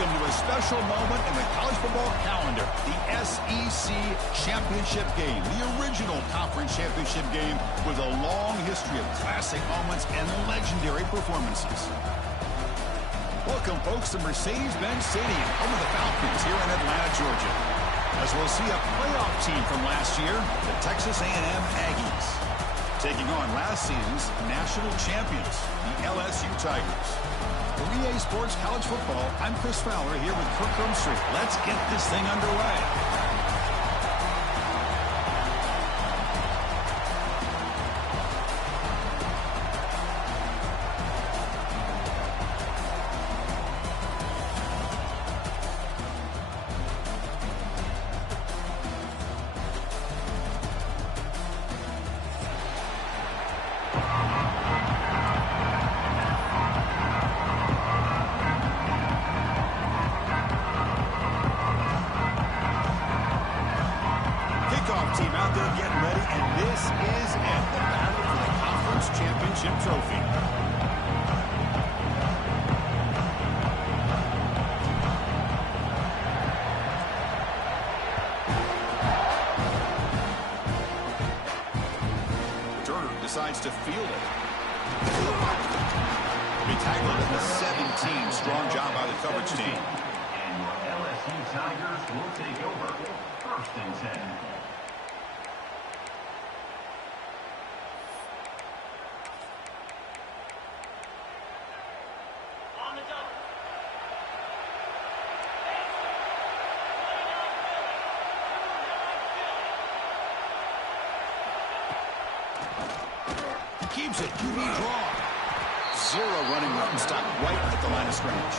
into a special moment in the college football calendar, the SEC Championship game, the original conference championship game with a long history of classic moments and legendary performances. Welcome, folks, to Mercedes-Benz Stadium, home of the Falcons here in Atlanta, Georgia, as we'll see a playoff team from last year, the Texas A&M Aggies, taking on last season's national champions, the LSU Tigers. For EA Sports College Football, I'm Chris Fowler here with Kirk Rumstreet. Let's get this thing underway. Team out there getting ready, and this is it, the battle for the conference championship trophy. Turner decides to field it. Will be tackled at the 17. Strong job by the coverage team. And your LSU Tigers will take over. 1st and 10. Keeps it, QB draw. Zero running room, stop right at the line of scrimmage.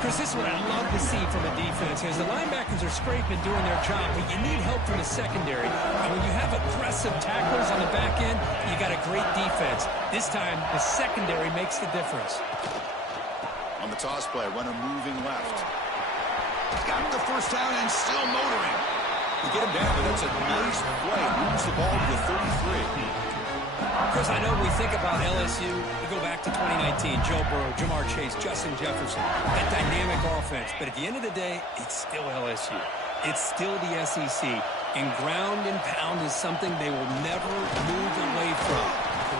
Chris, this is what I love to see from a defense. As the linebackers are scraping, doing their job, but you need help from the secondary. And when you have aggressive tacklers on the back end, you got a great defense. This time, the secondary makes the difference. On the toss play, runner moving left. Got the first down and still motoring. You get him down, but that's a nice play. Moves the ball to the 33. Chris, I know we think about LSU. We go back to 2019. Joe Burrow, Jamar Chase, Justin Jefferson. That dynamic offense. But at the end of the day, it's still LSU. It's still the SEC. And ground and pound is something they will never move away from.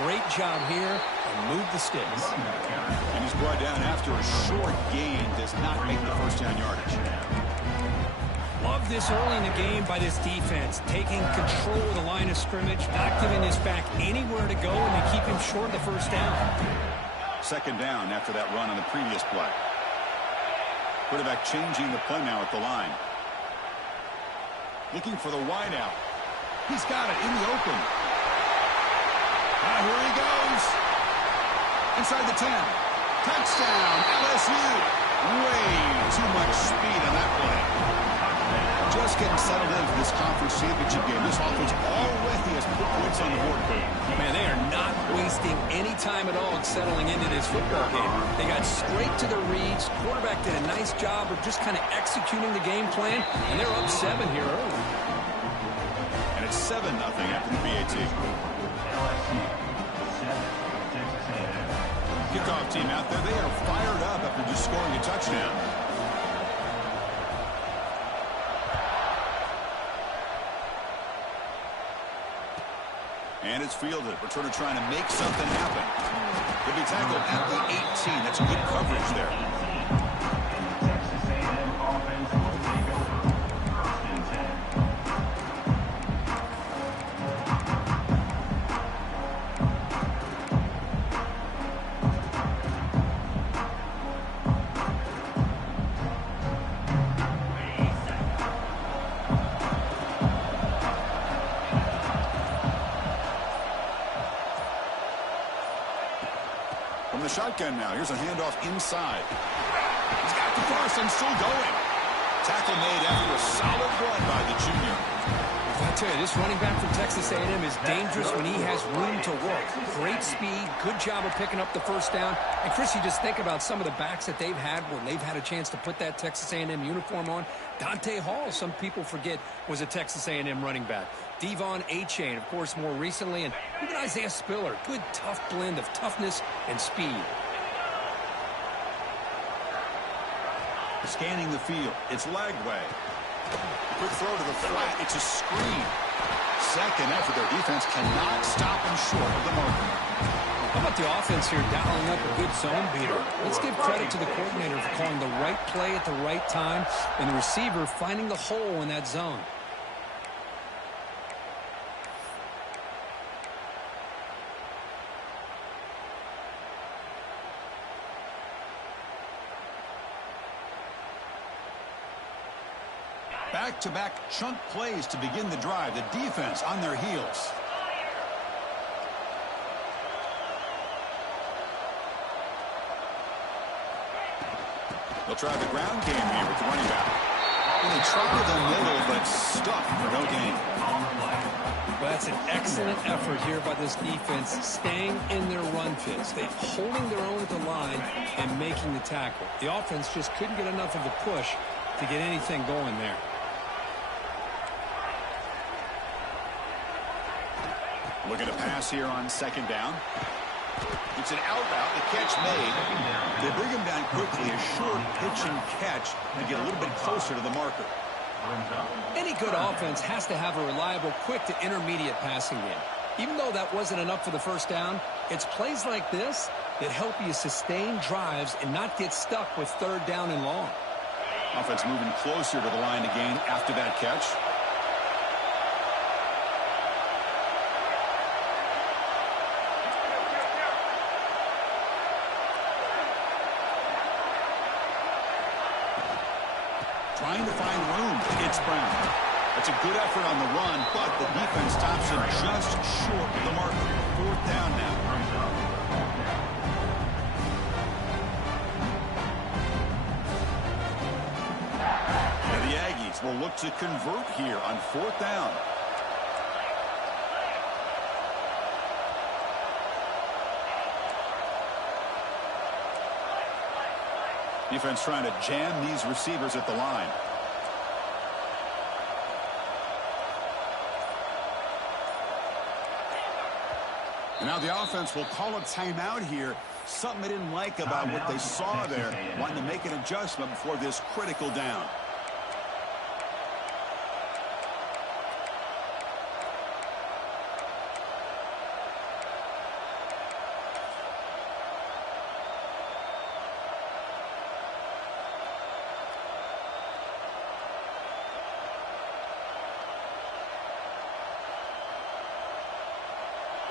Great job here, and move the sticks. And he's brought down after a short gain. Does not make the first down yardage. Love this early in the game by this defense, taking control of the line of scrimmage, not giving this back anywhere to go, and they keep him short of the first down. 2nd down after that run on the previous play. Quarterback changing the play now at the line. Looking for the wide out. He's got it in the open. Here he goes. Inside the 10. Touchdown, LSU. Way too much speed on that play. Just getting settled in for this conference championship game. This offense already has put points on the board. Man, they are not wasting any time at all settling into this football game. They got straight to their reads. Quarterback did a nice job of just kind of executing the game plan, and they're up 7 here early. And it's 7-0 after the PAT. Kickoff team out there. They are fired up after just scoring a touchdown. And it's fielded. Returner trying to make something happen. Could be tackled at the 18. That's good coverage there. Texas A&M offense will take over. 1st and 10. From the shotgun now. Here's a handoff inside. He's got the first and still going. Tackle made after a solid run by the junior. I tell you, this running back from Texas A&M is dangerous when he has room to work. Great speed, good job of picking up the first down. And Chris, you just think about some of the backs that they've had when they've had a chance to put that Texas A&M uniform on. Dante Hall, some people forget, was a Texas A&M running back. Devon Achane, of course, more recently. And even Isaiah Spiller, good tough blend of toughness and speed. Scanning the field. It's Lagway. Quick throw to the flat. It's a screen. Second effort. Their defense cannot stop them short of the marker. How about the offense here dialing up a good zone beater? Let's give credit to the coordinator for calling the right play at the right time and the receiver finding the hole in that zone. Back-to-back chunk plays to begin the drive. The defense on their heels. They'll try the ground game here with the running back. And they try the middle, but stuck for no gain. Well, that's an excellent effort here by this defense, staying in their run fits. They're holding their own at the line and making the tackle. The offense just couldn't get enough of the push to get anything going there. Looking to pass here on second down. It's an out route. The catch made. They bring him down quickly. A short pitch and catch and get a little bit closer to the marker. Any good offense has to have a reliable, quick to intermediate passing game. Even though that wasn't enough for the first down, it's plays like this that help you sustain drives and not get stuck with third down and long. Offense moving closer to the line to gain after that catch. Trying to find room. It's Brown. That's a good effort on the run, but the defense stops him just short of the marker. Fourth down now. And the Aggies will look to convert here on fourth down. Defense trying to jam these receivers at the line. And now the offense will call a timeout here. Something they didn't like about what they saw there. Wanting to make an adjustment before this critical down.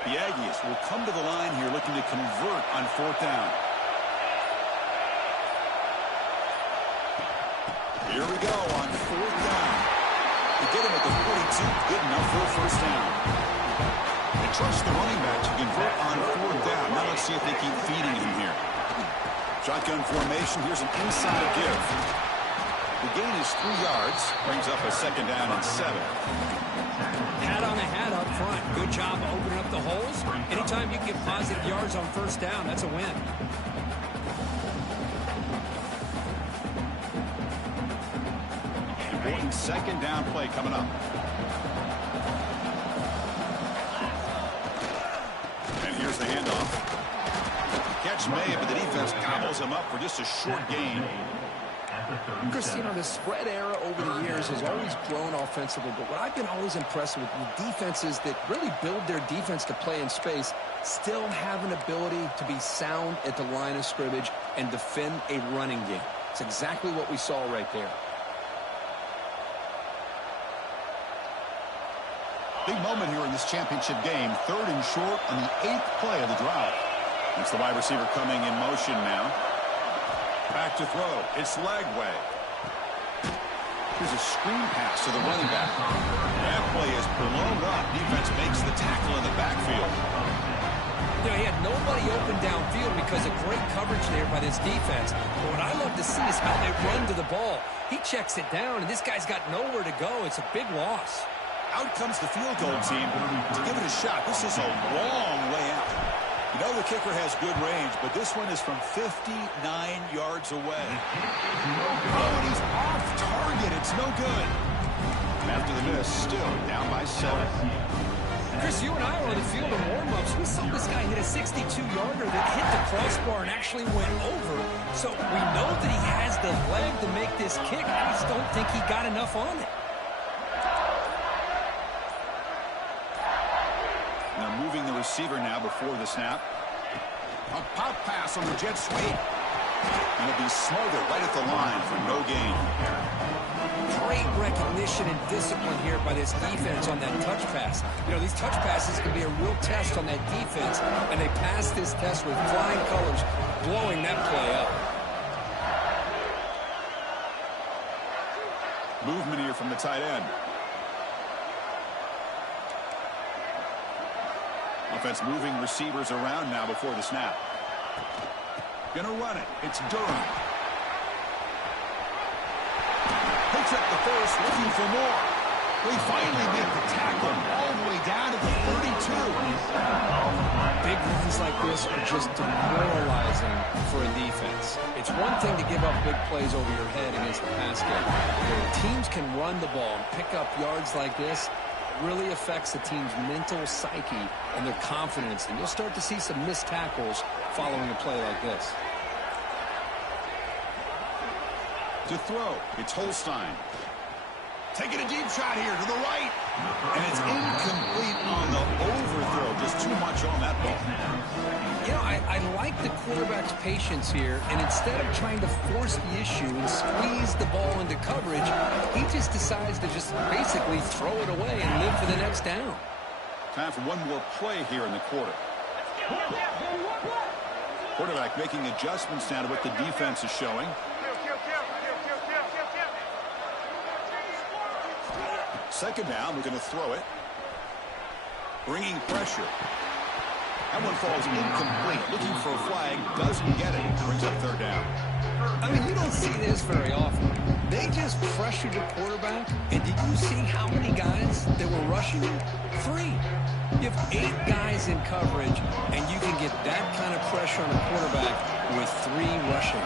The Aggies will come to the line here looking to convert on fourth down. Here we go on fourth down. To get him at the 42, good enough for a first down. They trust the running back to convert on fourth down. Now let's see if they keep feeding him here. Shotgun formation. Here's an inside give. The gain is 3 yards. Brings up a second down and 7. Hat on a hat up front. Good job opening up the holes. Anytime you get positive yards on first down, that's a win. Important second down play coming up. And here's the handoff. Catch made, but the defense gobbles him up for just a short gain. Chris, you know, the spread era over the years has always grown offensively, but what I've been always impressed with defenses that really build their defense to play in space still have an ability to be sound at the line of scrimmage and defend a running game. It's exactly what we saw right there. Big moment here in this championship game. 3rd and short on the 8th play of the drive. It's the wide receiver coming in motion now. Back to throw. It's Lagway. Here's a screen pass to the running back. That play is blown up. Defense makes the tackle in the backfield. You know, he had nobody open downfield because of great coverage there by this defense. But what I love to see is how they run to the ball. He checks it down, and this guy's got nowhere to go. It's a big loss. Out comes the field goal team to give it a shot. This is a long way out. You know the kicker has good range, but this one is from 59 yards away. Oh, and he's off target. It's no good. After the miss, still down by 7. Chris, you and I were on the field in warm-ups. We saw this guy hit a 62-yarder that hit the crossbar and actually went over. So we know that he has the leg to make this kick. I just don't think he got enough on it. Now moving the receiver now before the snap. A pop pass on the jet sweep. And it'll be smothered right at the line for no gain. Great recognition and discipline here by this defense on that touch pass. You know, these touch passes can be a real test on that defense, and they passed this test with flying colors, blowing that play up. Movement here from the tight end. Offense moving receivers around now before the snap. Gonna run it. It's Durham. Picks up the first, looking for more. We finally make the tackle all the way down to the 32. Big runs like this are just demoralizing for a defense. It's one thing to give up big plays over your head against the pass game. When teams can run the ball and pick up yards like this, it really affects the team's mental psyche and their confidence. And you'll start to see some missed tackles following a play like this. To throw, it's Holstein. Taking a deep shot here to the right. And it's incomplete on the overthrow. Just too much on that ball. You know, I like the quarterback's patience here. And instead of trying to force the issue and squeeze the ball into coverage, he just decides to just basically throw it away and live for the next down. Time for one more play here in the quarter. Quarterback making adjustments now to what the defense is showing. Second down, we're going to throw it. Bringing pressure. That one falls incomplete. Looking for a flag. Doesn't get it. Brings up third down. I mean, you don't see this very often. They just pressured the quarterback. And did you see how many guys that were rushing him? 3. You have 8 guys in coverage, and you can get that kind of pressure on a quarterback with 3 rushing.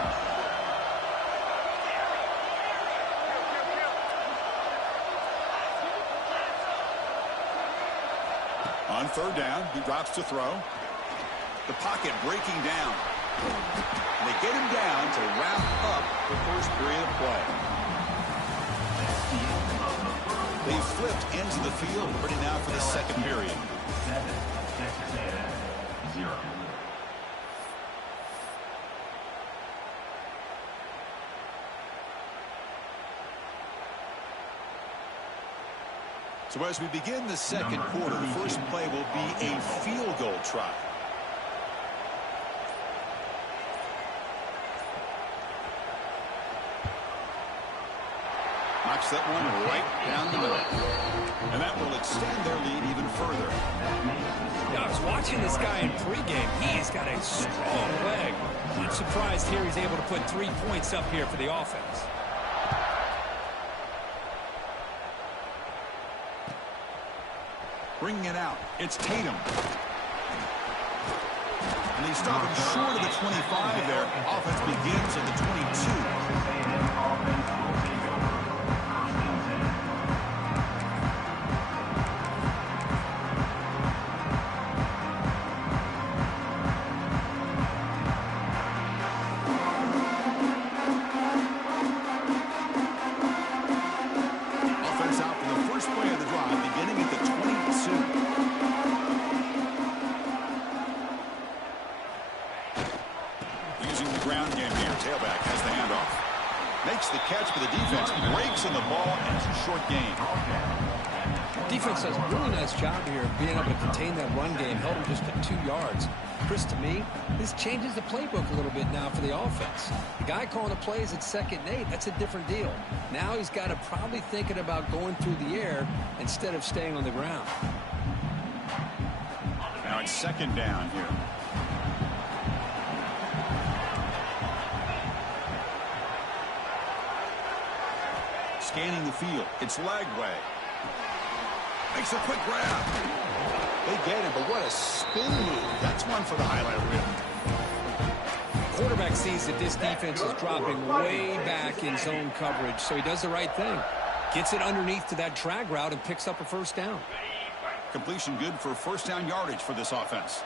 On third down, he drops to throw. The pocket breaking down. They get him down to wrap up the first period of play. They flipped ends of the field, ready now for the second period. 7, Texas A&M, 0. So as we begin the second quarter, the first play will be a field goal try. Knocks that one right down the middle. And that will extend their lead even further. Now, I was watching this guy in pregame. He's got a strong leg. I'm surprised here he's able to put 3 points up here for the offense. Bringing it out. It's Tatum. And they stop him short of the 25 there. Offense begins at the 22. Offense out for the first play of the drive, beginning at the 22. Using the ground game here. Tailback has the handoff. Makes the catch for the defense. Breaks in the ball, and it's a short gain. Defense does a really nice job here of being able to contain that run game. Held him just at 2 yards. Chris, to me, this changes the playbook a little bit now for the offense. The guy calling the plays at 2nd and 8, that's a different deal. Now he's got to probably thinking about going through the air instead of staying on the ground. Now it's second down here. Scanning the field. It's Lagway. Makes a quick grab. They get him, but what a spin move. That's one for the highlight reel. Quarterback sees that this defense is dropping way back in zone coverage, so he does the right thing. Gets it underneath to that drag route and picks up a first down. Completion good for first down yardage for this offense.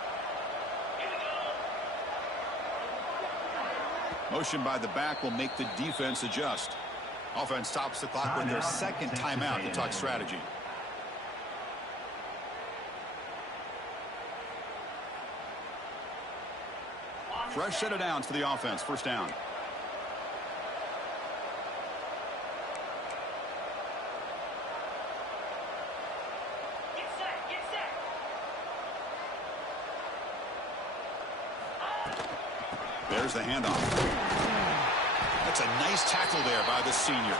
Motion by the back will make the defense adjust. Offense stops the clock with their second timeout to talk strategy. Fresh set of downs for the offense. First down. There's the handoff. That's a nice tackle there by the senior.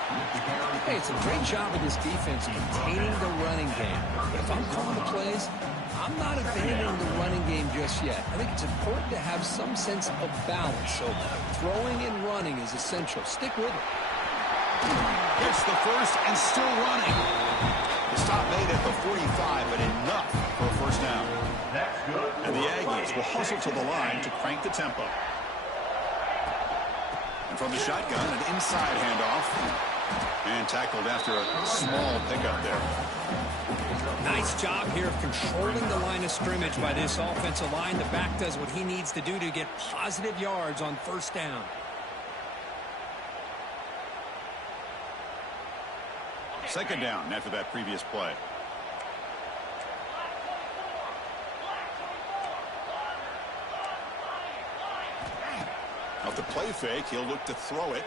Hey, it's a great job of this defense containing the running game. But if I'm calling the plays, I'm not abandoning the running game just yet. I think it's important to have some sense of balance. So throwing and running is essential. Stick with it. Gets the first and still running. The stop made at the 45, but enough for a first down. And the Aggies will hustle to the line to crank the tempo. And from the shotgun, an inside handoff. And tackled after a small pickup there. Nice job here of controlling the line of scrimmage by this offensive line. The back does what he needs to do to get positive yards on first down. Second down after that previous play. Off the play fake, he'll look to throw it.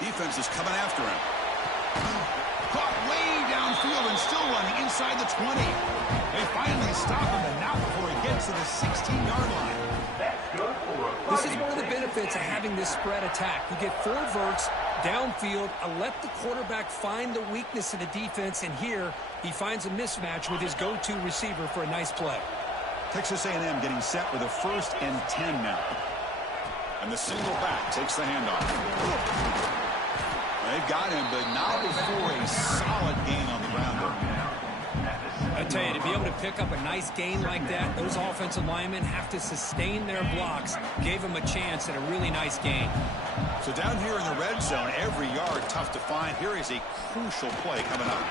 Defense is coming after him. Caught way downfield and still running inside the 20. They finally stop him, but not before he gets to the 16-yard line. This is one of the benefits of having this spread attack. You get 4 verts downfield, let the quarterback find the weakness of the defense, and here he finds a mismatch with his go-to receiver for a nice play. Texas A&M getting set with a 1st and 10 now. And the single back takes the handoff. They've got him, but not before a solid gain on the ground there. I tell you, to be able to pick up a nice gain like that, those offensive linemen have to sustain their blocks. Gave him a chance at a really nice gain. So down here in the red zone, every yard tough to find. Here is a crucial play coming up.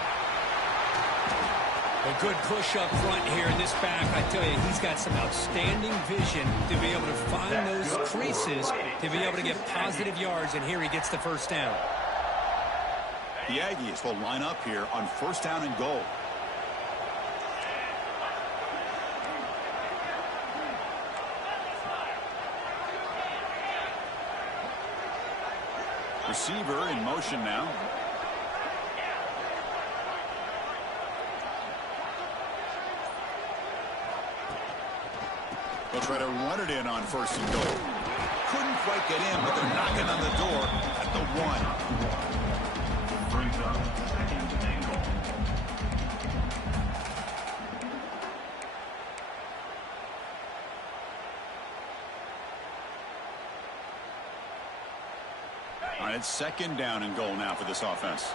A good push up front here in this back. I tell you, he's got some outstanding vision to be able to find those creases, to be able to get positive yards, and here he gets the first down. The Aggies will line up here on first down and goal. Receiver in motion now. They'll try to run it in on first and goal. Couldn't quite get in, but they're knocking on the door at the 1. Brings up 2nd and goal. All right, it's 2nd down and goal now for this offense.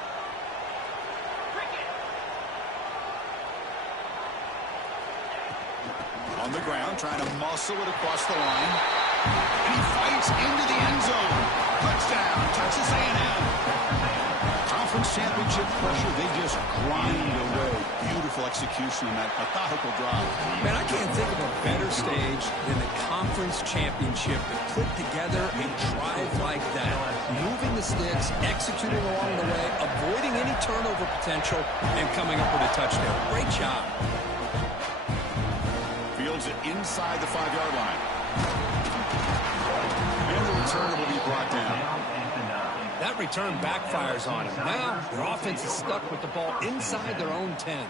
On the ground, trying to muscle it across the line. And he fights into the end zone. Touchdown, Texas A&M. Conference championship pressure, they just grind away. Beautiful execution on that methodical drive. Man, I can't think of a better stage than the conference championship to put together a drive like that. Moving the sticks, executing along the way, avoiding any turnover potential, and coming up with a touchdown. Great job. Fields it inside the 5-yard line. And the return will be brought down. That return backfires on him. Now, their offense is stuck with the ball inside their own 10.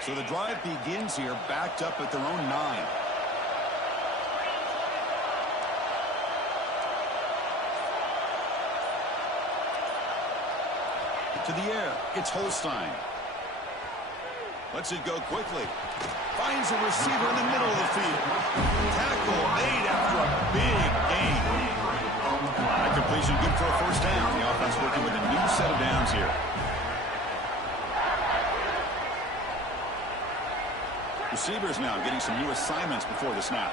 So the drive begins here, backed up at their own 9. To the air, it's Holstein. Lets it go quickly. Finds a receiver in the middle of the field. Tackle made after a big gain. That completion good for a first down. The offense working with a new set of downs here. Receivers now getting some new assignments before the snap.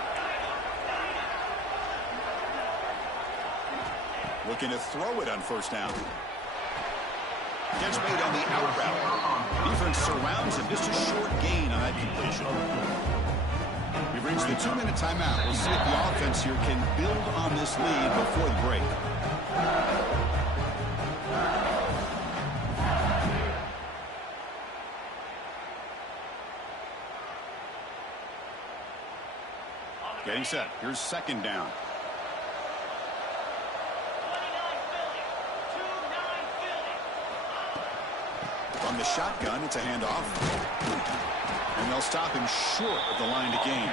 Looking to throw it on first down. Catch made on the out route. Defense surrounds him. Just a short gain on that completion. We've reached the 2-minute timeout. We'll see if the offense here can build on this lead before the break. Getting set. Here's second down. From the shotgun, it's a handoff. And they'll stop him short of the line to gain.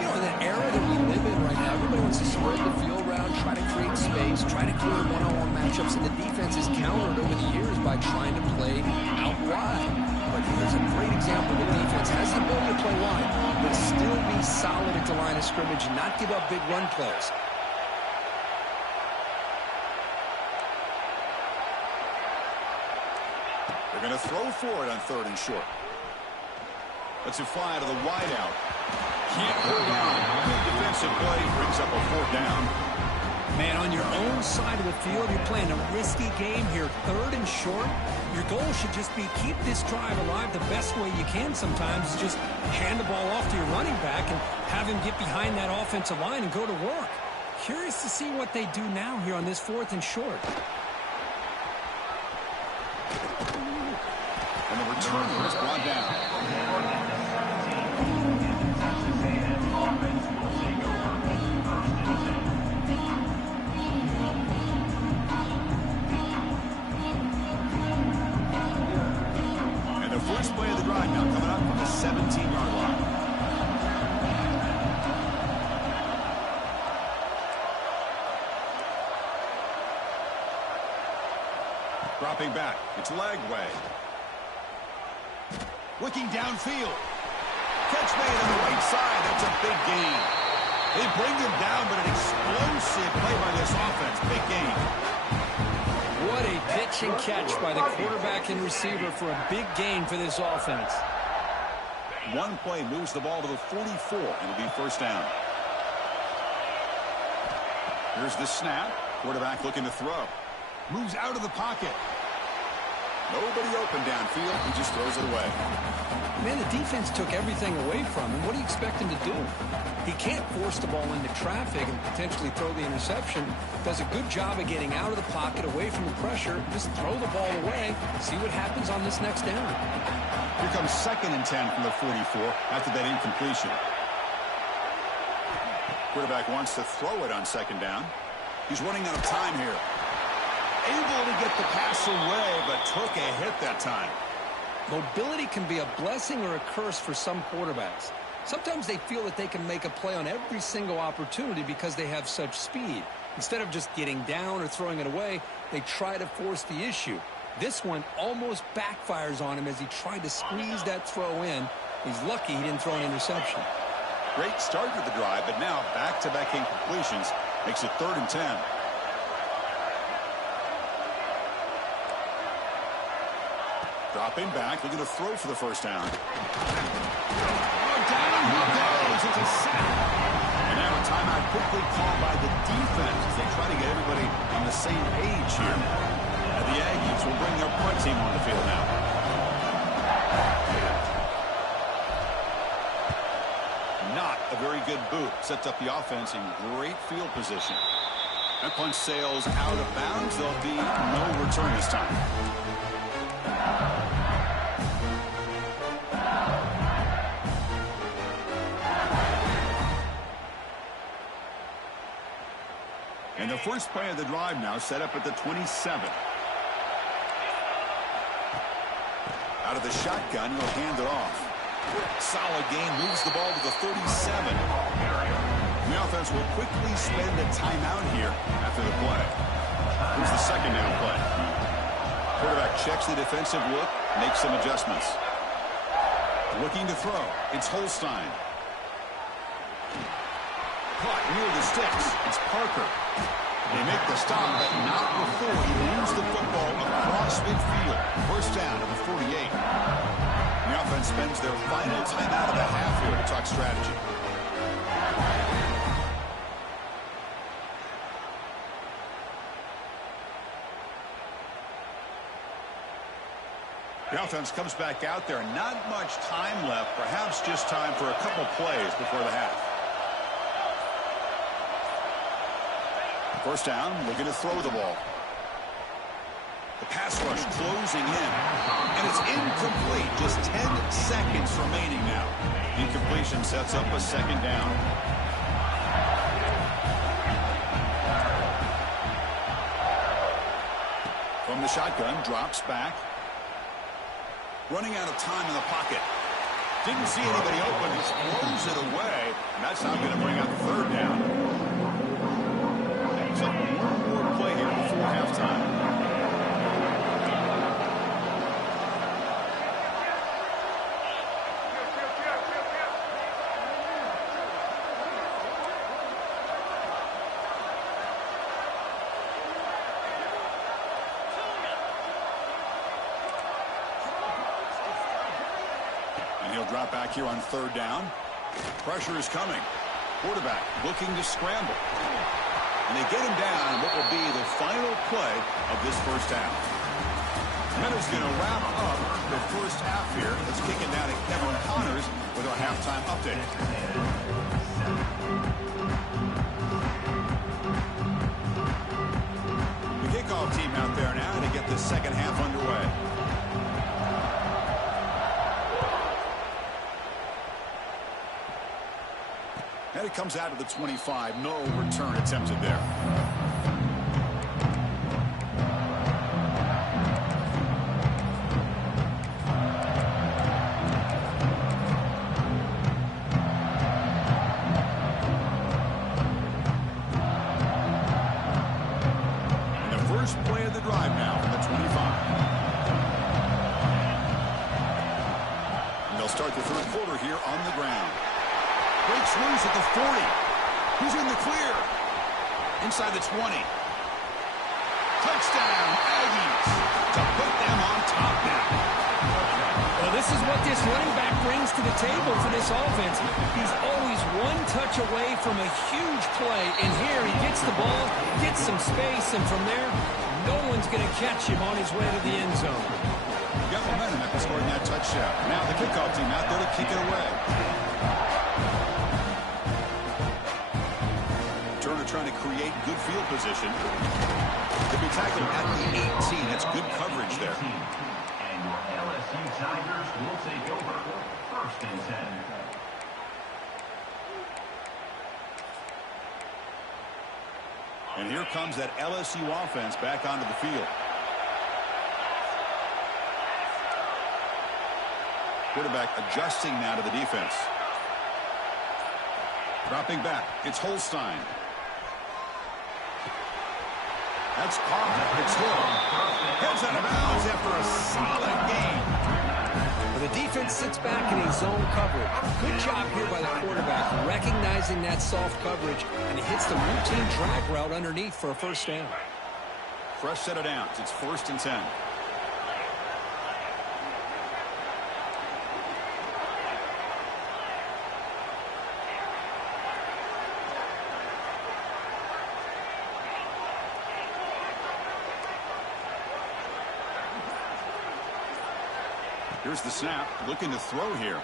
You know, in that era that we live in right now, everybody wants to spread the field around, try to create space, try to create one-on-one matchups, and the defense is countered over the years by trying to play out wide. But here's a great example. The defense has the ability to play wide, but still be solid at the line of scrimmage and not give up big run plays. They're going to throw for it on 3rd and short. Let's it fly to the wideout. Can't hold on. Good defensive play brings up a 4th down. Man, on your own side of the field, you're playing a risky game here. 3rd and short. Your goal should just be keep this drive alive the best way you can sometimes. Just hand the ball off to your running back and have him get behind that offensive line and go to work. Curious to see what they do now here on this 4th and short. And the returner is brought down. Texas A&M offense will take over 1st and 10. And the first play of the drive now coming up from the 17-yard line. Dropping back. It's leg way. Looking downfield. Catch made on the right side. That's a big gain. They bring him down, but an explosive play by this offense. Big gain. What a pitch and catch by the quarterback and receiver for a big gain for this offense. One play moves the ball to the 44. It'll be 1st down. Here's the snap. Quarterback looking to throw. Moves out of the pocket. Nobody open downfield. He just throws it away. Man, the defense took everything away from him. What do you expect him to do? He can't force the ball into traffic and potentially throw the interception. Does a good job of getting out of the pocket, away from the pressure. Just throw the ball away. See what happens on this next down. Here comes 2nd and 10 from the 44 after that incompletion. Quarterback wants to throw it on 2nd down. He's running out of time here. Able to get the pass away, but took a hit that time. Mobility can be a blessing or a curse for some quarterbacks. Sometimes they feel that they can make a play on every single opportunity because they have such speed. Instead of just getting down or throwing it away, they try to force the issue. This one almost backfires on him as he tried to squeeze that throw in. He's lucky he didn't throw an interception. Great start to the drive, but now back-to-back incompletions makes it 3rd and 10. Dropping back, looking to throw for the 1st down. Down he goes. It's a sack. And now a timeout quickly called by the defense as they try to get everybody on the same page here. And the Aggies will bring their punt team on the field now. Not a very good boot. Sets up the offense in great field position. That punt sails out of bounds. There'll be no return this time. And the first play of the drive now set up at the 27. Out of the shotgun, he'll hand it off. Solid gain, moves the ball to the 37. The offense will quickly spend a timeout here after the play. Here's the 2nd down play. Quarterback checks the defensive look, makes some adjustments. Looking to throw. It's Holstein. Caught near the sticks. It's Parker. They make the stop, but not before he moves the football across midfield. 1st down at the 48. The offense spends their final timeout of the half here to talk strategy. The offense comes back out there. Not much time left. Perhaps just time for a couple plays before the half. First down, looking to throw the ball. The pass rush closing in. And it's incomplete. Just 10 seconds remaining now. Incompletion sets up a second down. From the shotgun, drops back. Running out of time in the pocket. Didn't see anybody open. He throws it away. And that's not going to bring up third down. So one more play here before halftime. He'll drop back here on third down. Pressure is coming. Quarterback looking to scramble. And they get him down what will be the final play of this first half. That is going to wrap up the first half here. Let's kick it down to Kevin Connors with our halftime update. The kickoff team out there now to get the second half underway. And it comes out of the 25. No return attempted there. And the first play of the drive now from the 25. And they'll start the third quarter here on the ground. Breaks loose at the 40. He's in the clear. Inside the 20. Touchdown, Aggies, to put them on top now. Well, this is what this running back brings to the table for this offense. He's always one touch away from a huge play. And here he gets the ball, gets some space, and from there, no one's going to catch him on his way to the end zone. Got momentum after scoring that touchdown. Now the kickoff team out there to kick it away. Trying to create good field position. To be tackled at the 18. That's good coverage there. And your LSU Tigers will take over. First and 10. And here comes that LSU offense back onto the field. Quarterback adjusting now to the defense. Dropping back. It's Holstein. That's caught. It's hit. Heads out of bounds after a solid game. Well, the defense sits back in a zone coverage. Good job here by the quarterback, recognizing that soft coverage, and he hits the routine drag route underneath for a first down. Fresh set of downs. It's first and 10. Here's the snap, looking to throw here.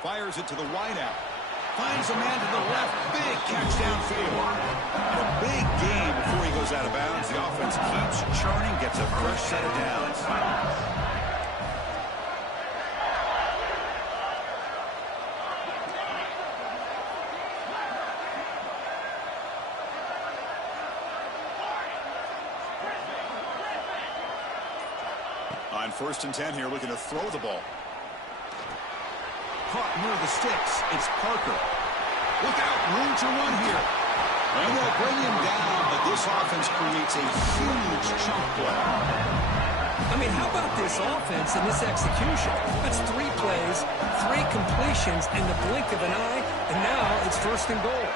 Fires it to the wideout. Finds a man to the left. Big catch downfield. And a big gain before he goes out of bounds. The offense keeps churning, gets a fresh set of downs. On first and 10 here, looking to throw the ball. Caught near the sticks. It's Parker. Look out, room to run here. And they'll bring him down, but this offense creates a huge chunk play. I mean, how about this offense and this execution? That's 3 plays, 3 completions in the blink of an eye, and now it's first and goal.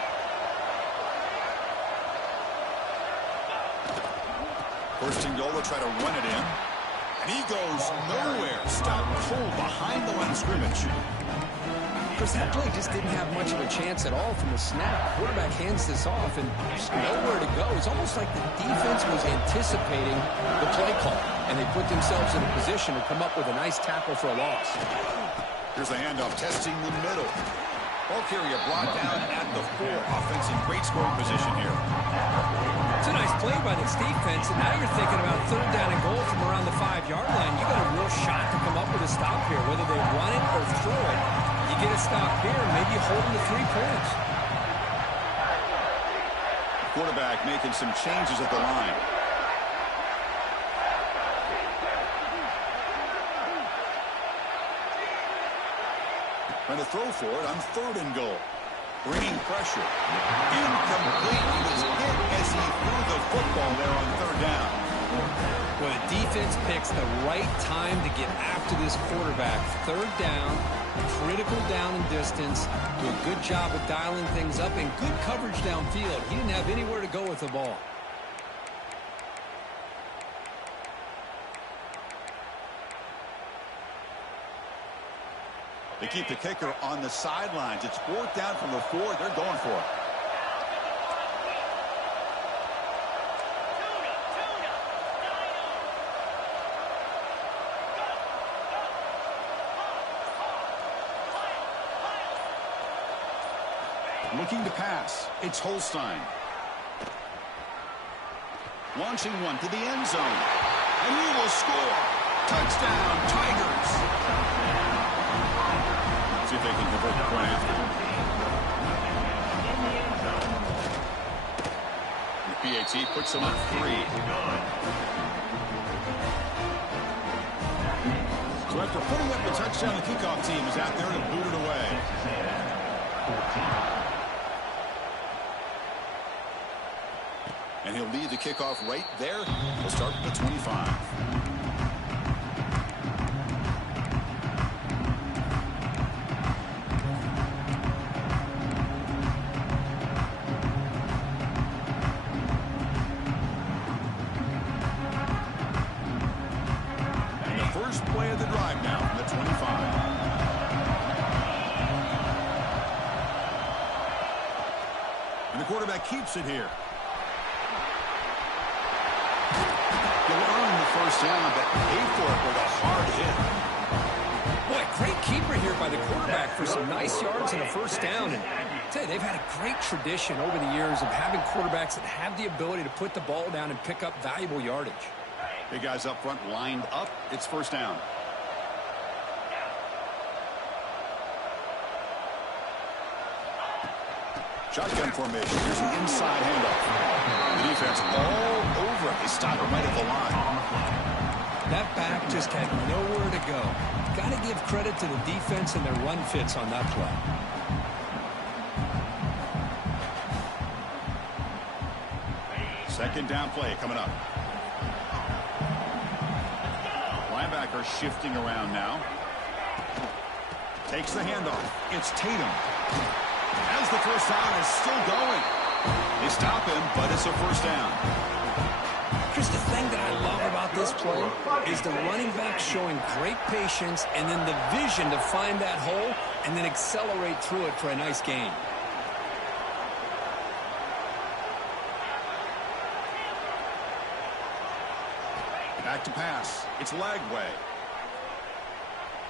First and goal, they'll try to run it in. And he goes nowhere. Stopped cold behind the line of scrimmage. Because that play just didn't have much of a chance at all from the snap. Quarterback hands this off, and there's nowhere to go. It's almost like the defense was anticipating the play call. and they put themselves in a position to come up with a nice tackle for a loss. Here's the handoff, testing the middle. Ball carrier brought down at the 4. Offense in great scoring position here. It's a nice play by this defense, and now you're thinking about 3rd down and goal from around the 5-yard line. You got a real shot to come up with a stop here, whether they run it or throw it. You get a stop here, maybe you hold them to 3 points. Quarterback making some changes at the line. Going to throw for it on 3rd and goal. Bringing pressure. Incomplete. He was hit as he threw the football there on 3rd down. Well, the defense picks the right time to get after this quarterback. 3rd down, critical down and distance. Do a good job of dialing things up and good coverage downfield. He didn't have anywhere to go with the ball. They keep the kicker on the sidelines. It's 4th down from the 4. They're going for it. Looking to pass. It's Holstein. Launching one to the end zone. And he will score. Touchdown, Tigers. See if they can convert the point after. The PAT puts them up 3. So after putting up a touchdown, the kickoff team is out there to boot it away. And he'll lead the kickoff right there. He'll start at the 25. Play of the drive now from the 25. And the quarterback keeps it here. He'll earn the 1st down, but pay for it with a hard hit. Boy, great keeper here by the quarterback for some nice yards and a 1st down. And I tell you, they've had a great tradition over the years of having quarterbacks that have the ability to put the ball down and pick up valuable yardage. Big guys up front lined up. It's 1st down. Shotgun formation. Here's the inside handoff. The defense all over it. They stop it right at the line. That back just had nowhere to go. Got to give credit to the defense and their run fits on that play. Second down play coming up. Linebacker shifting around now. Takes the handoff. It's Tatum. As the 1st down is still going. They stop him, but it's a 1st down. Chris, the thing that I love about this play is the running back showing great patience and then the vision to find that hole and then accelerate through it for a nice gain. Back to pass. It's Lagway.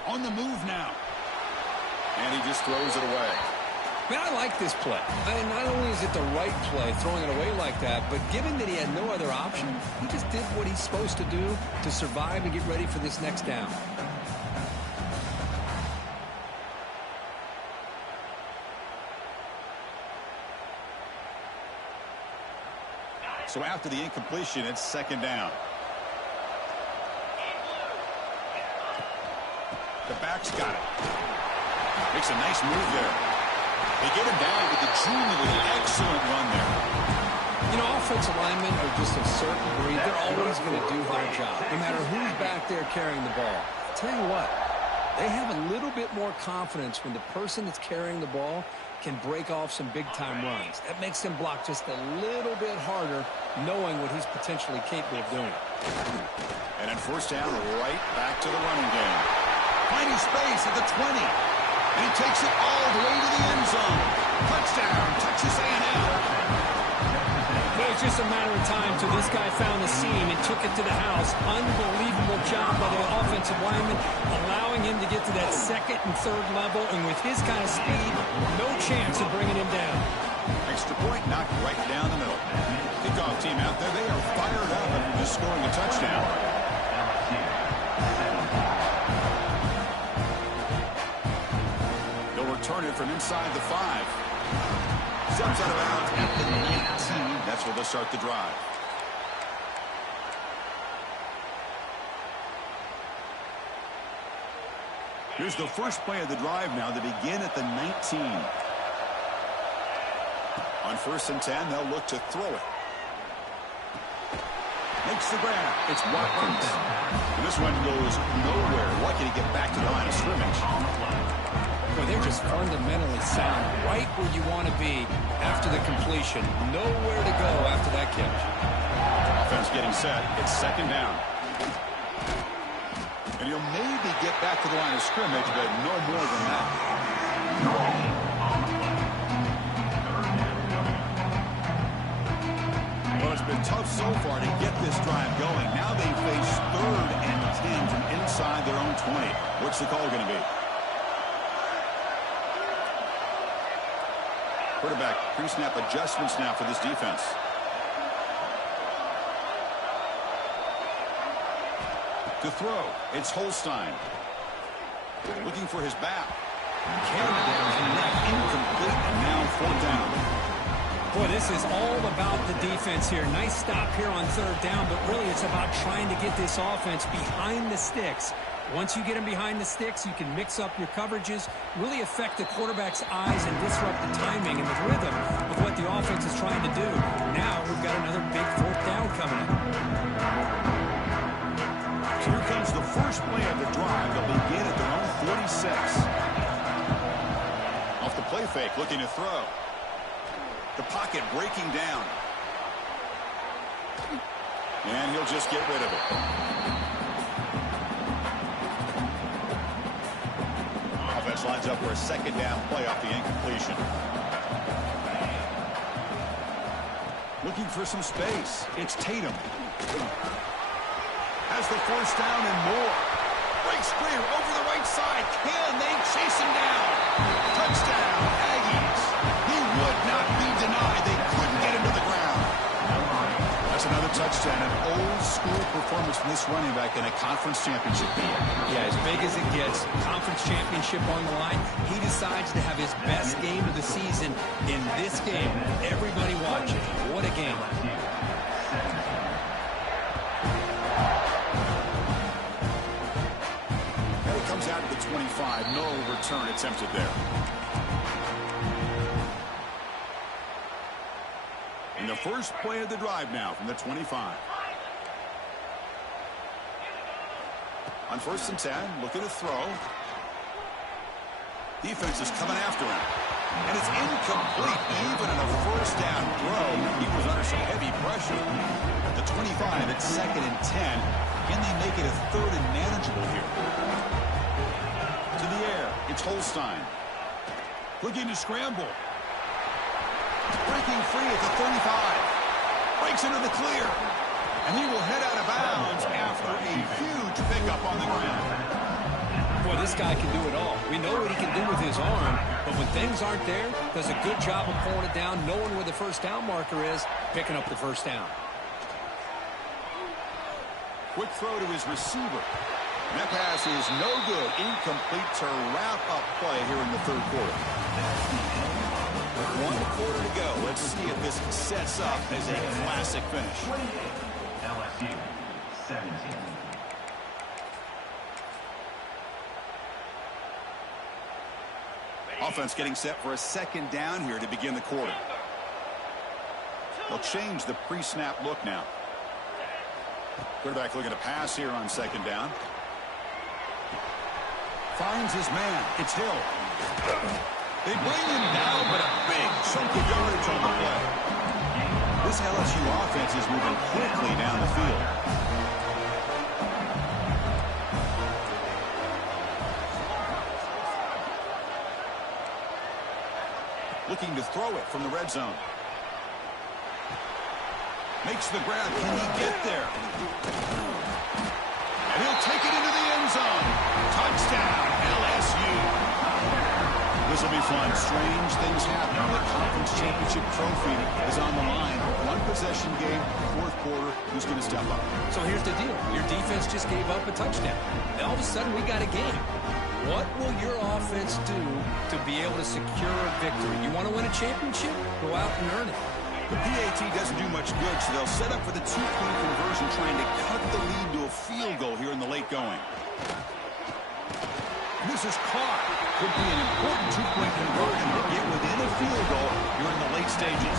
On the move now. And he just throws it away. Man, I like this play. Not only is it the right play, throwing it away like that, but given that he had no other option, he just did what he's supposed to do to survive and get ready for this next down. So after the incompletion, it's 2nd down. The back's got it. Makes a nice move there. They get him down with the truly excellent run there. You know, offensive linemen are just a certain breed. They're always going to do their job, no matter who's back there carrying the ball. I'll tell you what, they have a little bit more confidence when the person that's carrying the ball can break off some big-time runs. That makes him block just a little bit harder, knowing what he's potentially capable of doing. And then 1st down, right back to the running game. Finding space at the 20. And he takes it all the way to the end zone. Touchdown, Texas A&M. Boy, Well, it's just a matter of time till this guy found the seam and took it to the house. Unbelievable job by the offensive lineman, allowing him to get to that second and third level. And with his kind of speed, no chance of bringing him down. Extra point knocked right down the middle. Kickoff team out there, they are fired up after just scoring a touchdown. They'll return it from inside the 5. Steps out of bounds at the 19. That's where they'll start the drive. Here's the first play of the drive now. They begin at the 19. On 1st and 10, they'll look to throw it. Makes the grab. It's Watkins. And this one goes nowhere. Lucky to get back to the line of scrimmage. Boy, they're just fundamentally sound, right where you want to be after the completion. Nowhere to go after that catch. Offense getting set. It's 2nd down. And he'll maybe get back to the line of scrimmage, but no more than that. Well, it's been tough so far to get this drive going. Now they face 3rd and 10 from inside their own 20. What's the call going to be? Quarterback pre-snap adjustments now for this defense. To throw, it's Holstein. Looking for his back. Carried down to left, incomplete, and now 4th down. Boy, this is all about the defense here. Nice stop here on 3rd down, but really it's about trying to get this offense behind the sticks. Once you get them behind the sticks, you can mix up your coverages, really affect the quarterback's eyes and disrupt the timing and the rhythm of what the offense is trying to do. Now we've got another big 4th down coming up. So here comes the first play of the drive. They'll begin at their own 46. Off the play fake, looking to throw. The pocket breaking down. And he'll just get rid of it. Offense lines up for a 2nd down play off the incompletion. Looking for some space. It's Tatum. Has the 1st down and more. Breaks clear over the right side. Can they chase him down? Touchdown, Aggies. He would not be denied. They couldn't get him to the ground. That's another touchdown. An old-school performance from this running back in a conference championship game. Yeah, as big as it gets, conference championship on the line. He decides to have his best game of the season in this game. Everybody watching. What a game. Comes out of the 25. No return attempted there. And the first play of the drive now from the 25. On 1st and 10, looking to throw. Defense is coming after him. And it's incomplete. Even in a 1st down throw, he was under some heavy pressure. At the 25, it's 2nd and 10. Can they make it a 3rd and manageable here? To the air, it's Holstein. Looking to scramble. Breaking free at the 35. Breaks into the clear. And he will head out of bounds after a huge pickup on the ground. Boy, this guy can do it all. We know what he can do with his arm, but when things aren't there, does a good job of pulling it down, knowing where the 1st down marker is, picking up the 1st down. Quick throw to his receiver. And that pass is no good. Incomplete to wrap up play here in the 3rd quarter. 1 quarter to go. Let's see if this sets up as a classic finish. LSU 17. Offense getting set for a 2nd down here to begin the quarter. They'll change the pre-snap look now. Quarterback looking to pass here on 2nd down. Finds his man. It's Hill. They bring him down, but a big chunk of yardage on the play. This LSU offense is moving quickly down the field. Looking to throw it from the red zone. Makes the grab. Can he get there? And he'll take it into the end zone. Touchdown, LSU. This will be fun. Strange things happen. The conference championship trophy is on the line. One possession game, fourth quarter. Who's going to step up? So here's the deal. Your defense just gave up a touchdown. And all of a sudden, we got a game. What will your offense do to be able to secure a victory? You want to win a championship? Go out and earn it. The PAT doesn't do much good, so they'll set up for the two-point conversion, trying to cut the lead to a field goal here in the late going. This is caught. Could be an important two-point conversion to get within a field goal here in the late stages.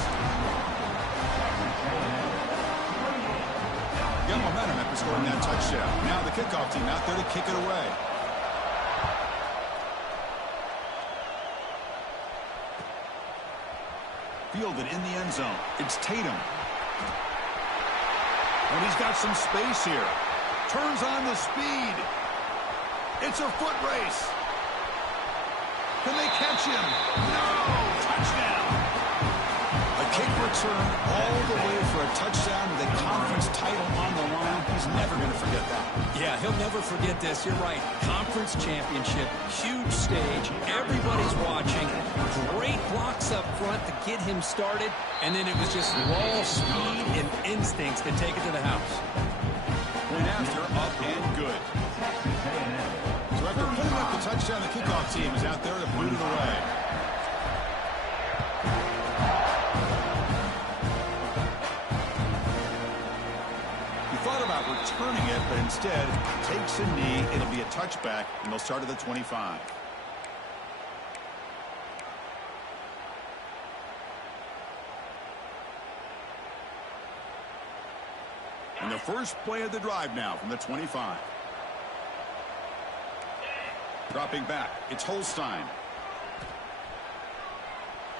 Got momentum after scoring that touchdown. Now the kickoff team out there to kick it away. Fielded in the end zone. It's Tatum. And he's got some space here. Turns on the speed. It's a foot race. Can they catch him? No! Touchdown! A kick return all the way for a touchdown with a conference title on the line. He's never going to forget that. Yeah, he'll never forget this. You're right. Conference championship, huge stage. Everybody's watching. Great blocks up front to get him started. And then it was just raw speed and instincts to take it to the house. Went after, up and good. So after putting up the touchdown, the kickoff team is out there to boot it away. He thought about returning it, but instead takes a knee. It'll be a touchback, and they'll start at the 25. And the first play of the drive now from the 25. Dropping back, it's Holstein.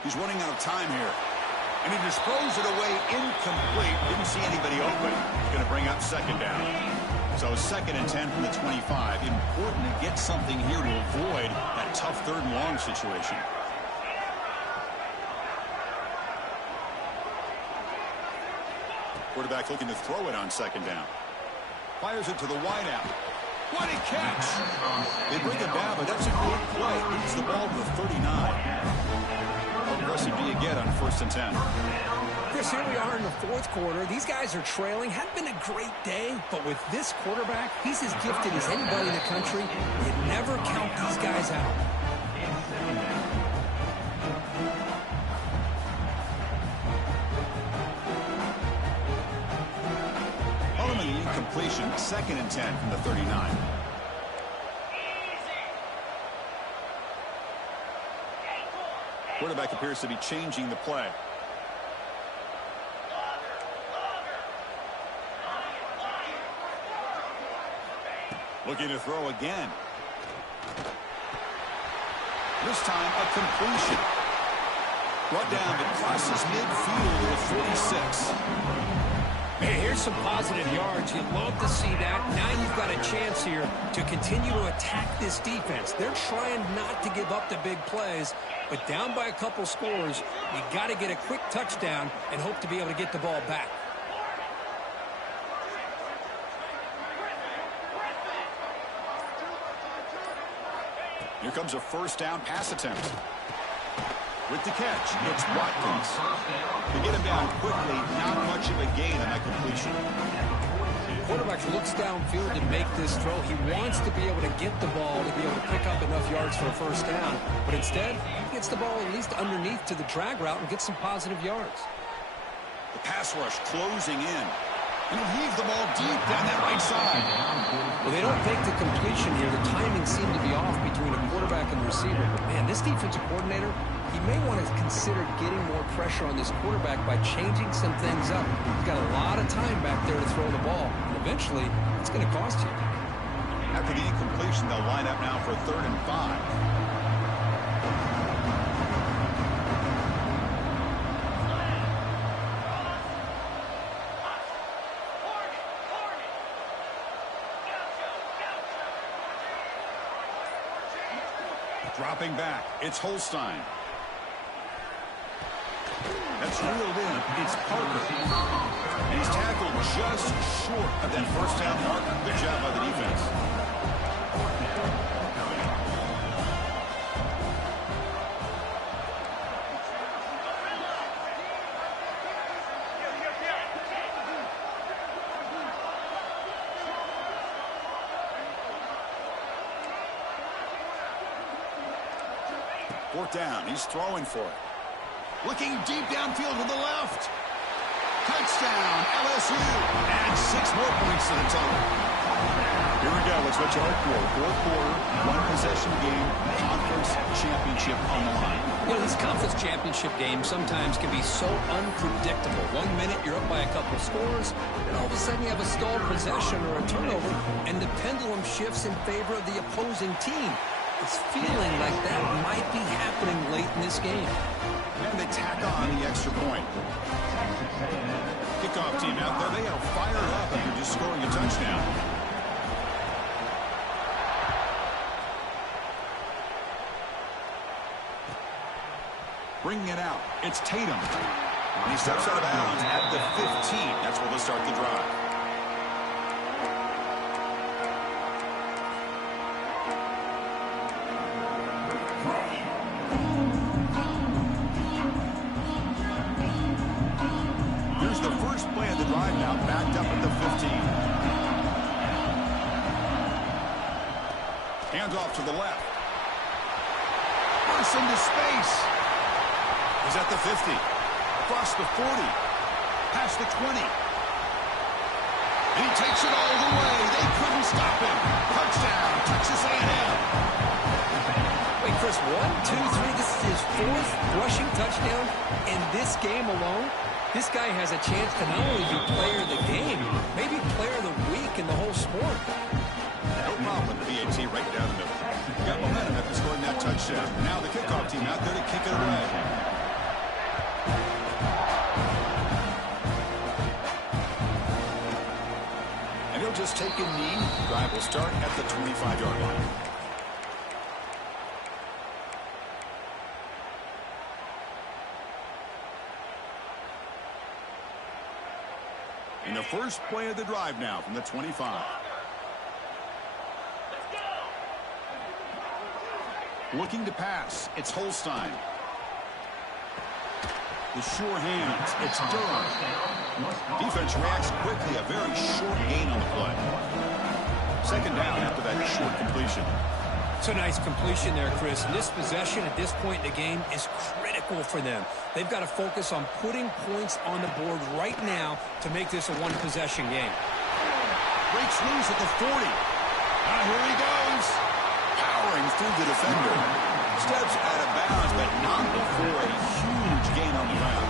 He's running out of time here. And he just throws it away incomplete. Didn't see anybody open. He's going to bring up second down. So 2nd and 10 from the 25. Important to get something here to avoid that tough 3rd and long situation. Quarterback looking to throw it on 2nd down. Fires it to the wideout. What a catch! They bring it down, but that's a great play. Leads the ball to the 39. How aggressive do you get on 1st and 10? Chris, here we are in the 4th quarter. These guys are trailing. Hadn't been a great day, but with this quarterback, he's as gifted as anybody in the country. You never count these guys out. Incompletion, 2nd and 10 from the 39. Quarterback appears to be changing the play. Looking to throw again. This time a completion. Brought down, but crosses midfield at 46. Hey, here's some positive yards. You'd love to see that. Now you've got a chance here to continue to attack this defense. They're trying not to give up the big plays, but down by a couple scores, you got to get a quick touchdown and hope to be able to get the ball back. Here comes a 1st down pass attempt. With the catch, it's Watkins. To get him down quickly, not much of a gain on that completion. Quarterback looks downfield to make this throw. He wants to be able to get the ball to be able to pick up enough yards for a 1st down. But instead, he gets the ball at least underneath to the drag route and gets some positive yards. The pass rush closing in. And he'll heave the ball deep down that right side. Well, they don't take the completion here. The timing seemed to be off between a quarterback and the receiver. But, man, this defensive coordinator, he may want to consider getting more pressure on this quarterback by changing some things up. He's got a lot of time back there to throw the ball. And eventually, it's going to cost you. After the incompletion, they'll line up now for 3rd and 5. Dropping back, it's Holstein. That's reeled in. It's Parker. And he's tackled just short of that first down marker. Good job by the defense. Fourth down. He's throwing for it. Looking deep downfield to the left. Touchdown, LSU. And 6 more points to the total. Here we go. Let's switch our fourth quarter, one-possession game, conference championship on the line. You know, this conference championship game sometimes can be so unpredictable. 1 minute you're up by a couple of scores, and all of a sudden you have a stalled possession or a turnover, and the pendulum shifts in favor of the opposing team. It's feeling like that might be happening late in this game. And they tack on the extra point. Kickoff team out there, they are fired up after just scoring a touchdown. Bringing it out, it's Tatum. And he steps out of bounds at the 15. That's where they'll start the drive. Backed up at the 15. Hands off to the left. Bursts into space. He's at the 50. Across the 40. Past the 20. And he takes it all the way. They couldn't stop him. Touchdown, Texas A&M. Wait, Chris, 1, 2, 3. This is his 4th rushing touchdown in this game alone. This guy has a chance to not only be player of the game, maybe player of the week in the whole sport. No problem with the PAT right down the middle. Got momentum after scoring that touchdown. Now the kickoff team out there to kick it away. And he'll just take a knee. Drive will start at the 25-yard line. In the first play of the drive now from the 25. Looking to pass. It's Holstein. The sure hands. It's Durham. Defense reacts quickly. A very short gain on the play. Second down after that short completion. It's a nice completion there, Chris. And this possession at this point in the game is critical for them. They've got to focus on putting points on the board right now to make this a one-possession game. Breaks loose at the 40. Now here he goes. Powering through the defender. Steps out of bounds, but not before a huge gain on the ground.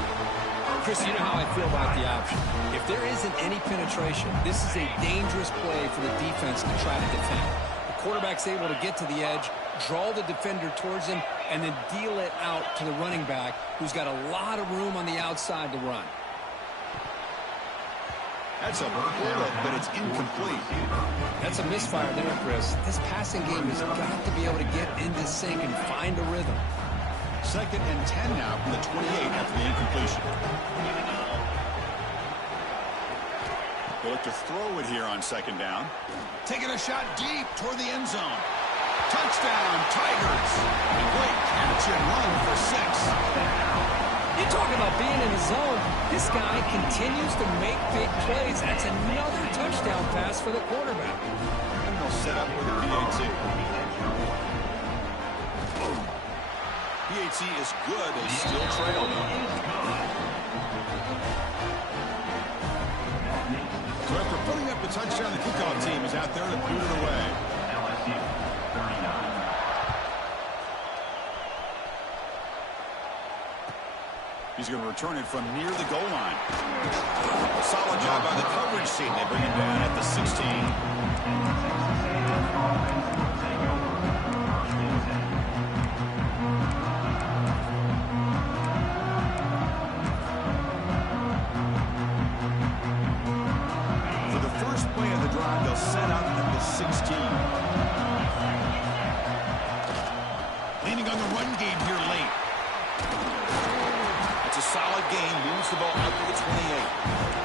Chris, you know how I feel about the option. If there isn't any penetration, this is a dangerous play for the defense to try to defend. Quarterback's able to get to the edge, draw the defender towards him, and then deal it out to the running back, who's got a lot of room on the outside to run. That's a bullet, but it's incomplete. That's a misfire there, Chris. This passing game has got to be able to get into sync and find a rhythm. Second and 10 now from the 28 after the incompletion. They look to throw it here on second down. Taking a shot deep toward the end zone. Touchdown, Tigers. A great catch and run for 6. You talk about being in the zone. This guy continues to make big plays. That's another touchdown pass for the quarterback. And they'll set up with a PAT. PAT is good. They still trail though. So after putting up the touchdown, the kickoff team is out there to boot it away. LSU 39. He's going to return it from near the goal line. A solid job by the coverage team. They bring it down at the 16. Set up at the 16. Leaning on the run game here late. It's a solid gain moves the ball out to the 28.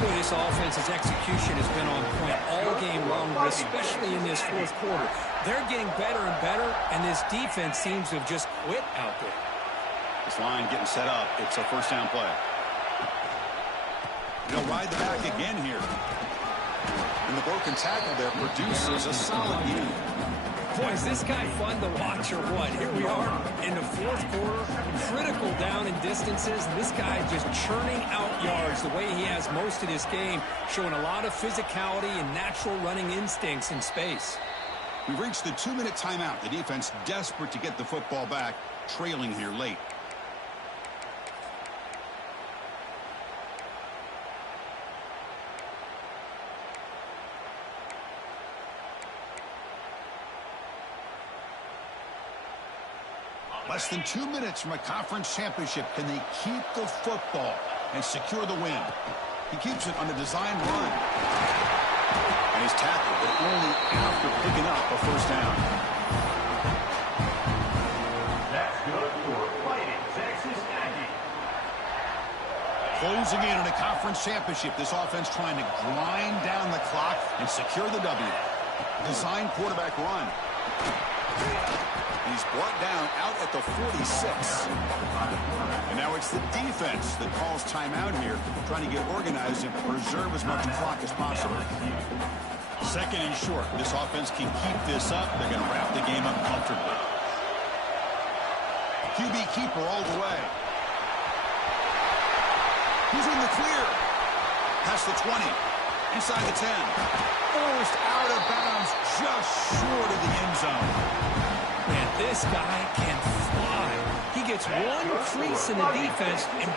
Boy, this offense's execution has been on point all game long, especially in this fourth quarter. They're getting better and better, and this defense seems to have just quit out there. This line getting set up. It's a first down play. They'll ride the back again here. And the broken tackle there produces a solid unit. Boy, is this guy fun to watch or what? Here we are in the fourth quarter, critical down in distances, and this guy just churning out yards the way he has most of this game, showing a lot of physicality and natural running instincts in space. We've reached the 2-minute timeout. The defense desperate to get the football back, trailing here late. Less than 2 minutes from a conference championship. Can they keep the football and secure the win? He keeps it on a design run. And he's tackled, but only after picking up a first down. That's good for Fighting Texas Aggie. Closing in on a conference championship. This offense trying to grind down the clock and secure the W. Design quarterback run. He's brought down out at the 46. And now it's the defense that calls timeout here, trying to get organized and preserve as much clock as possible. Second and short. This offense can keep this up. They're going to wrap the game up comfortably. QB keeper all the way. He's in the clear. Past the 20. Inside the 10. Forced out of bounds just short of the end zone. Man, this guy can fly. He gets one crease in the defense, and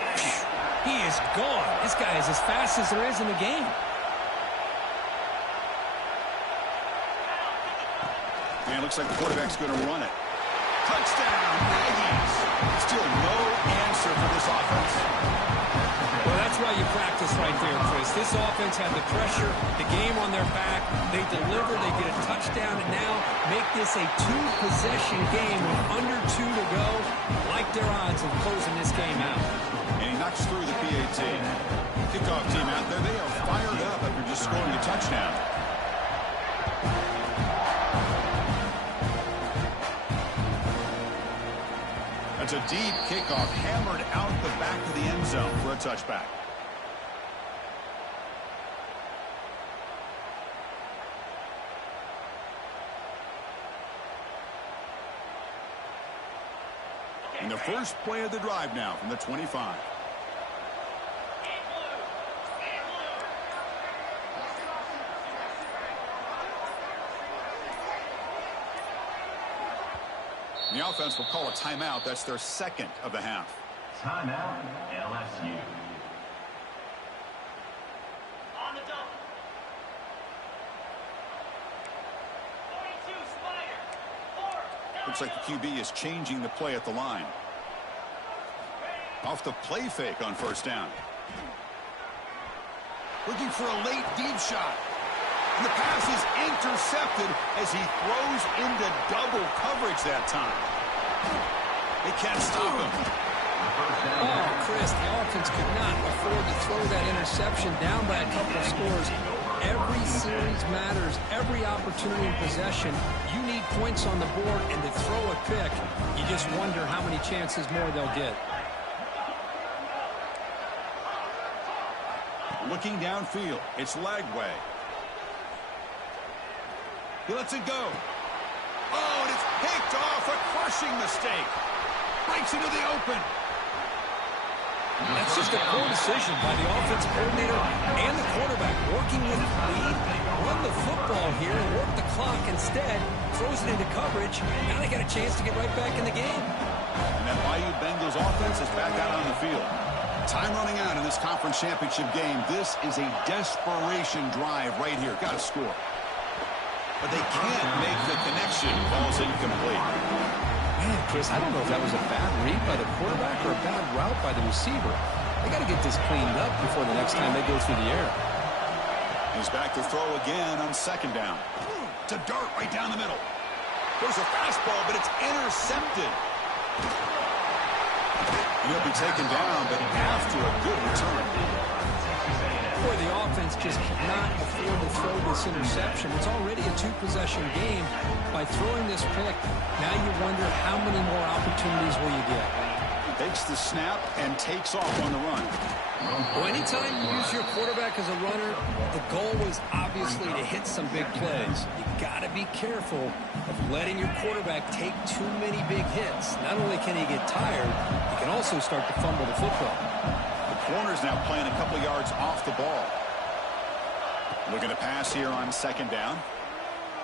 he is gone. This guy is as fast as there is in the game. Man, looks like the quarterback's going to run it. Touchdown, Aggies. Still no answer for this offense. Well, that's why you practice right there, Chris. This offense had the pressure, the game on their back. They deliver, they get a touchdown, and now make this a two-possession game with under 2 to go. Like their odds of closing this game out. And he knocks through the PAT. Kickoff team out there. They are fired up after just scoring a touchdown. That's a deep kickoff, hammered out the back of the end zone for a touchback. And the first play of the drive now from the 25. The offense will call a timeout. That's their second of the half. Timeout, LSU. On the double. 42, Spider. Looks like the QB is changing the play at the line. Off the play fake on first down. Looking for a late deep shot. And the pass is intercepted as he throws into double coverage that time. They can't stop him. Oh, Chris, the offense could not afford to throw that interception down by a couple of scores. Every series matters. Every opportunity in possession. You need points on the board, and to throw a pick, you just wonder how many chances more they'll get. Looking downfield, it's Lagway. He lets it go. Oh, and it's picked off. A crushing mistake. Breaks into the open. That's just a poor decision by the offensive coordinator and the quarterback. Working with the lead, run the football here and work the clock. Instead, throws it into coverage. Now they got a chance to get right back in the game. And that Bayou Bengals offense is back out on the field. Time running out in this conference championship game. This is a desperation drive right here. Got to score. But they can't make the connection. Ball's incomplete. Man, Chris, I don't know if that was a bad read by the quarterback or a bad route by the receiver. They got to get this cleaned up before the next time they go through the air. He's back to throw again on second down. To dart right down the middle. There's a fastball, but it's intercepted. And he'll be taken down, but after a good return. Boy, the offense just cannot afford to throw this interception. It's already a two-possession game. By throwing this pick, now you wonder how many more opportunities will you get. Takes the snap and takes off on the run. Well, anytime you use your quarterback as a runner, the goal was obviously to hit some big plays. You got to be careful of letting your quarterback take too many big hits. Not only can he get tired, he can also start to fumble the football. The corner's now playing a couple yards off the ball. Looking to pass here on second down.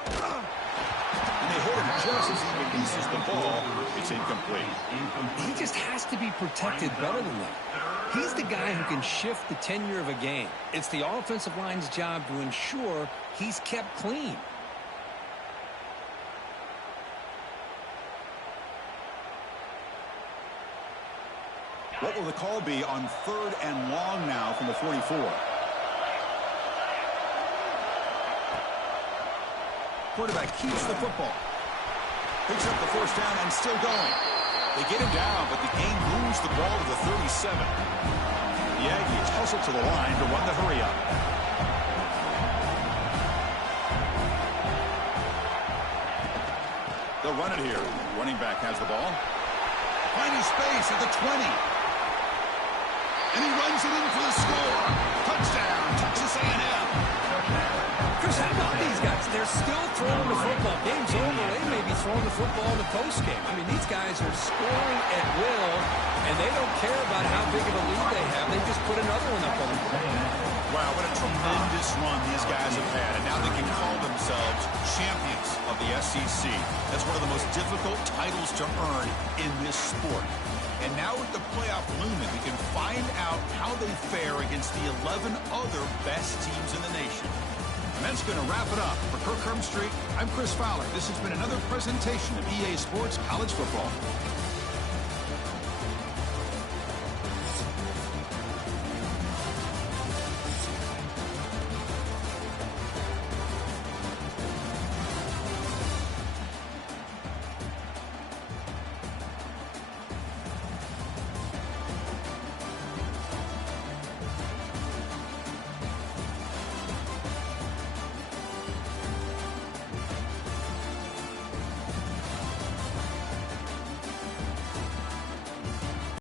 And they hit him just as he releases the ball. It's incomplete. He just has to be protected better than that. He's the guy who can shift the tenure of a game. It's the offensive line's job to ensure he's kept clean. What will the call be on 3rd and long now from the 44? Quarterback keeps the football. Picks up the first down and still going. They get him down, but the game moves the ball to the 37. The Aggies hustle to the line to run the hurry up. They'll run it here. Running back has the ball. Finding space at the 20. And he runs it in for the score. Touchdown, Texas A&M. Chris, how about these guys? They're still throwing the football. Game's over. They may be throwing the football in the postgame. I mean, these guys are scoring at will, and they don't care about how big of a lead they have. They just put another one up on the board. Wow, what a tremendous run these guys have had, and now they can call themselves champions of the SEC. That's one of the most difficult titles to earn in this sport. And now with the playoff looming, we can find out how they fare against the 11 other best teams in the nation. And that's going to wrap it up. For Kirk Street, I'm Chris Fowler. This has been another presentation of EA Sports College Football.